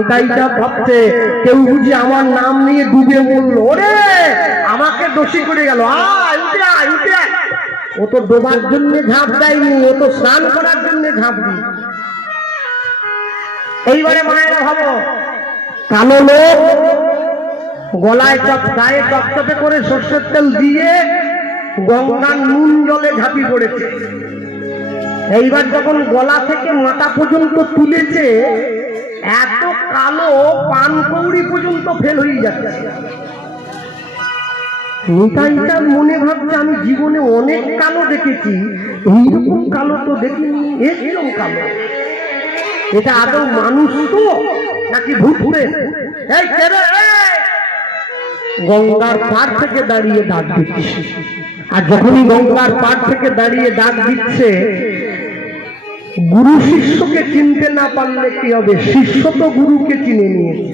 নিতাইটা ভাবছে, কেউ বুঝি আমার নাম নিয়ে ডুবে মরলো। ওরে, আমাকে দোষী করে গেল। ও তো ডোবার জন্য ঝাঁপ দেয়নি, ও তো স্নান করার জন্য ঝাঁপ দিই। এইবারে মায়ের ভাবো, কালো লোক গলায় চপ গায়ে চপচপে করে সর্ষের তেল দিয়ে গঙ্গার নুন জলে ঝাঁপি পড়েছে। এইবার যখন গলা থেকে মাথা পর্যন্ত তুলেছে এত কালো পান কৌড়ি পর্যন্ত ফেল হয়ে যাচ্ছে। নিতাইটার মনে ভাবছে আমি জীবনে অনেক কালো দেখেছি এইরকম কালো তো দেখিনি এরকম কালো। এটা আদৌ মানুষ তো নাকি ভূত এই কে রে, এই! গঙ্গার পাড় থেকে দাঁড়িয়ে ডাক দিচ্ছে। আর যখনই গঙ্গার পাড় থেকে দাঁড়িয়ে ডাক দিচ্ছে গুরু শিষ্যকে চিনতে না পারলে কি হবে? শিষ্য তো গুরুকে চিনে নিয়েছে।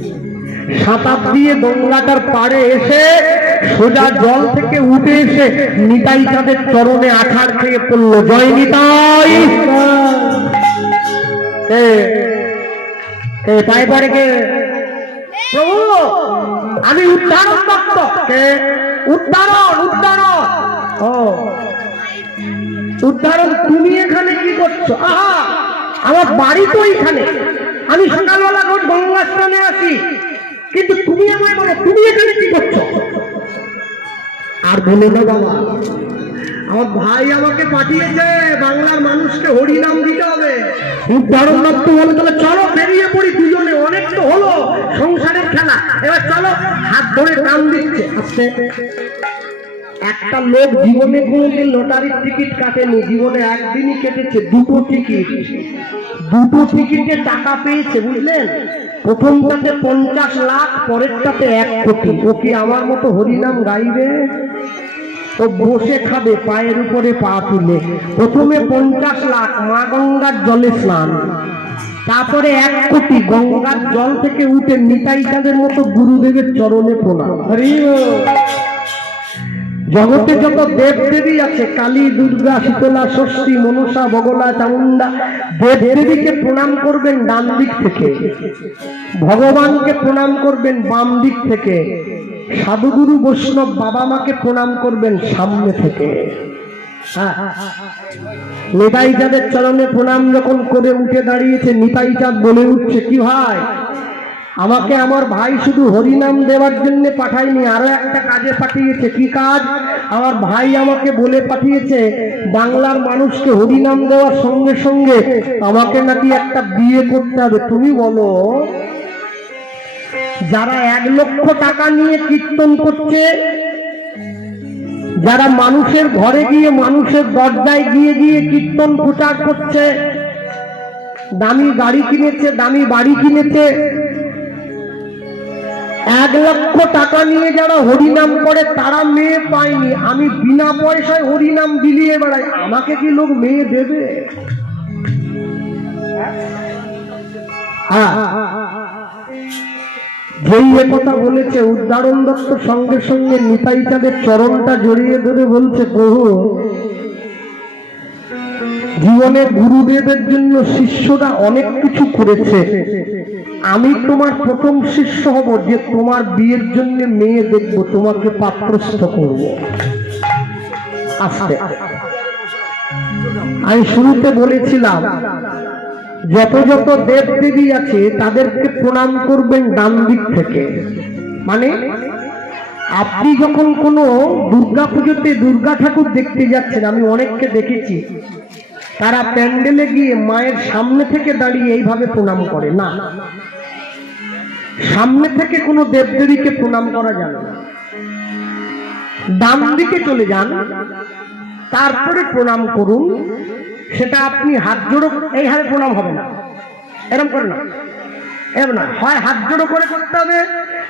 সাঁতার দিয়ে গঙ্গাটার পাড়ে এসে সোজা জল থেকে উঠে এসে নিতাই চাঁদের চরণে আঠার খেয়ে পড়ল, জয় নিতাই! পায়ে পড়ে কে? প্রভু, আমি উদ্ধারণ উদ্ধারণ উদ্ধারণ। ও উদ্ধারণ তুমি এখানে কি করছ? আহা, আমার বাড়ি তো এখানে। আমি সকালবেলা রোজ গঙ্গা স্নানে আসি। কিন্তু তুমি আমায় বলো, তুমি এখানে কি করছ? আর বলে না বাবা, আমার ভাই আমাকে পাঠিয়েছে, বাংলার মানুষকে হরিনাম দিতে হবে। উদ্ধারণ দত্ত বলে, তাহলে চলো বেরিয়ে পড়ি দুজনে, অনেক তো হলো সংসারের খেলা। এবার চলো হাত ধরে টান দিচ্ছে। আস্তে। একটা লোক জীবনে কোনোদিন লটারির টিকিট কাটেনি, জীবনে একদিনই কেটেছে, দুটো টিকিট। দুটো টিকিটে টাকা পেয়েছে, বুঝলেন? প্রথমটাতে পঞ্চাশ লাখ, পরেরটাতে এক কোটি। ও কি আমার মতো হরিনাম গাইবে? ও বসে খাবে, পায়ের উপরে পা তুলে। প্রথমে পঞ্চাশ লাখ, মা গঙ্গার জলে স্নান। তারপরে এক কোটি, গঙ্গার জল থেকে উঠে নিতাই চাঁদের মতো গুরুদেবের চরণে প্রণাম। জগতে যত দেব দেবী আছে, কালী, দুর্গা, শীতলা, ষষ্ঠী, মনসা, বগলা চামুন্ডা দেব দেবীকে প্রণাম করবেন ডান দিক থেকে। ভগবানকে প্রণাম করবেন বাম দিক থেকে। সাধুগুরু বৈষ্ণব বাবা মাকে প্রণাম করবেন সামনে থেকে। হ্যাঁ। নিতাই চাঁদের চরণে প্রণাম যখন করে উঠে দাঁড়িয়েছে, নিতাই চাঁদ বলে উঠছে, কি ভাই? আমাকে আমার ভাই শুধু হরিনাম দেওয়ার জন্য পাঠায়নি, আরও একটা কাজে পাঠিয়েছে। কি কাজ? আমার ভাই আমাকে বলে পাঠিয়েছে, বাংলার মানুষকে হরিনাম দেওয়ার সঙ্গে সঙ্গে আমাকে নাকি একটা বিয়ে করতে হবে। তুমি বলো। যারা এক লক্ষ টাকা নিয়ে কীর্তন করছে, যারা মানুষের ঘরে গিয়ে মানুষের দরজায় গিয়ে গিয়ে কীর্তন প্রচার করছে, দামি গাড়ি কিনেছে, দামি বাড়ি কিনেছে এক লক্ষ টাকা নিয়ে যারা হরিনাম করে, তারা মেয়ে পায়নি। আমি বিনা পয়সায় হরিনাম বিলিয়ে বেড়াই। আমাকে কি লোক মেয়ে দেবে? হ্যাঁ। কথা বলেছে উদ্দারণ দত্ত সঙ্গে সঙ্গে নিতাই চাঁদের চরণটা জড়িয়ে ধরে বলছে, প্রভু, জীবনে গুরুদেবের জন্য শিষ্যরা অনেক কিছু করেছে। আমি তোমার প্রথম শিষ্য হব যে তোমার বিয়ের জন্য মেয়ে দেখব, তোমাকে পাত্রস্থ করব। আস্তে। আমি শুরুতে বলেছিলাম, যত যত দেব দেবী আছে, তাদেরকে প্রণাম করবেন ডান দিক থেকে। মানে আপনি যখন কোনো দুর্গা পুজোতে দুর্গা ঠাকুর দেখতে যাচ্ছেন, আমি অনেককে দেখেছি, তারা প্যান্ডেলে গিয়ে মায়ের সামনে থেকে দাঁড়িয়ে এইভাবে প্রণাম করে। না সামনে থেকে কোনো দেবদেবীকে প্রণাম করা যাবে না। ডান দিকে চলে যান, তারপরে প্রণাম করুন, সেটা আপনি হাত জোড়ো এই হারে প্রণাম হবে না। এরকম করে না। এরকম না। হয় হাত জোড়ো করে করতে হবে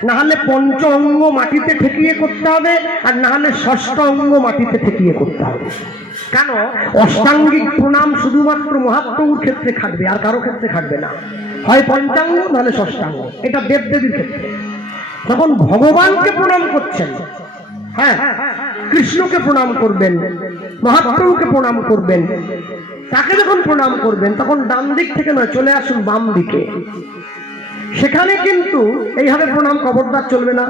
না হলে পঞ্চ অঙ্গ মাটিতে ঠেকিয়ে করতে হবে, আর না হলে ষষ্ঠ অঙ্গ মাটিতে ঠেকিয়ে করতে হবে। কেন? অষ্টাঙ্গিক প্রণাম শুধুমাত্র মহাপ্রভুর ক্ষেত্রে খাটবে, আর কারও ক্ষেত্রে খাটবে না। হয় পঞ্চাঙ্গ, নাহলে ষষ্ঠাঙ্গ এটা দেবদেবীর ক্ষেত্রে। যখন ভগবানকে প্রণাম করছেন হ্যাঁ কৃষ্ণকে প্রণাম করবেন মহাপ্রভুকে প্রণাম করবেন, তাকে যখন প্রণাম করবেন, তখন ডান দিক থেকে নয়, চলে আসুন বাম দিকে। সেখানে কিন্তু এইভাবে প্রণাম খবরদার চলবে না।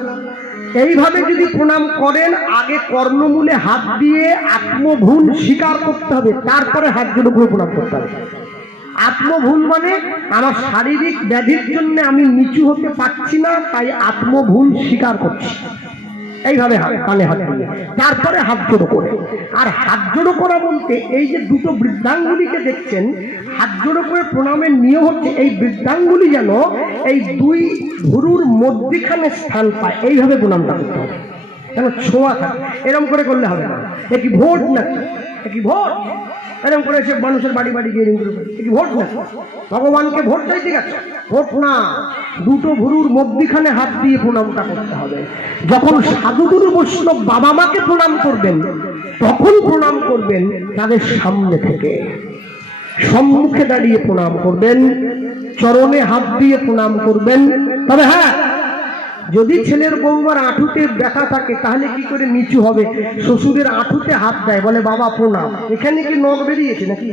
এইভাবে যদি প্রণাম করেন, আগে কর্ণমূলে হাত দিয়ে আত্মভুল স্বীকার করতে হবে, তারপরে হাত জোড়ো প্রণাম করতে হবে। আত্মভুল মানে আমার শারীরিক ব্যাধির জন্য আমি নিচু হতে পারছি না, তাই আত্মভুল স্বীকার করছি। এইভাবে কানে হাত তারপরে হাত জোড়ো করে। আর হাত জোড়ো করা বলতে এই যে দুটো বৃদ্ধাঙ্গুলিকে দেখছেন, হাত জোড়ো করে প্রণামের নিয়ম হচ্ছে এই বৃদ্ধাঙ্গুলি যেন এই দুই ভুরুর মধ্যিখানে স্থান পায়। এইভাবে প্রণামটা করতে হবে। কেন ছোঁয়া থাকে। এরকম করে করলে হবে না। এ কি ভোট নাকি? এ কি ভোট? এরকম করে এসে মানুষের বাড়ি বাড়ি গিয়ে এরকম করে ভোট না? ভগবানকে ভোট চাইতে গেছে ভোট না। দুটো ভুরুর মধ্যিখানে হাত দিয়ে প্রণামটা করতে হবে। যখন সাধুগুরু বৈষ্ণব বাবা মাকে প্রণাম করবেন, তখন প্রণাম করবেন তাদের সামনে থেকে। সম্মুখে দাঁড়িয়ে প্রণাম করবেন, চরণে হাত দিয়ে প্রণাম করবেন। তবে হ্যাঁ যদি ছেলের বৌমার আঁঠুতে ব্যথা থাকে, তাহলে কি করে নিচু হবে? শ্বশুরের আঁঠুতে হাত দেয়, বলে, বাবা, প্রণাম। এখানে কি নখ বেরিয়েছে নাকি?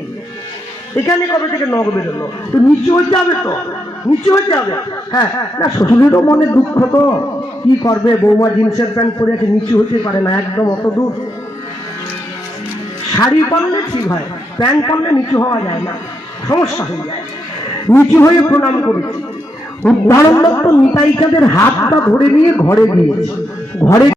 এখানে কবে থেকে নখ বেরোলো? তো নিচু হতে হবে তো? নিচু হতে হবে? হ্যাঁ। না, শ্বশুরেরও মনে দুঃখ তো। কি করবে? বৌমা জিন্সের প্যান্ট পরে আছে, নিচু হতে পারে না, একদম অত দূর। শাড়ি পরলে ঠিক হয়, প্যান্ট পরলে নিচু হওয়া যায় না, সমস্যা হয়ে যায়। নিচু হয়ে প্রণাম করেছি। উদ্ধারণ দত্ত নিতাই চাঁদের হাতটা ধরে নিয়ে ঘরে গিয়েছে। ঘরে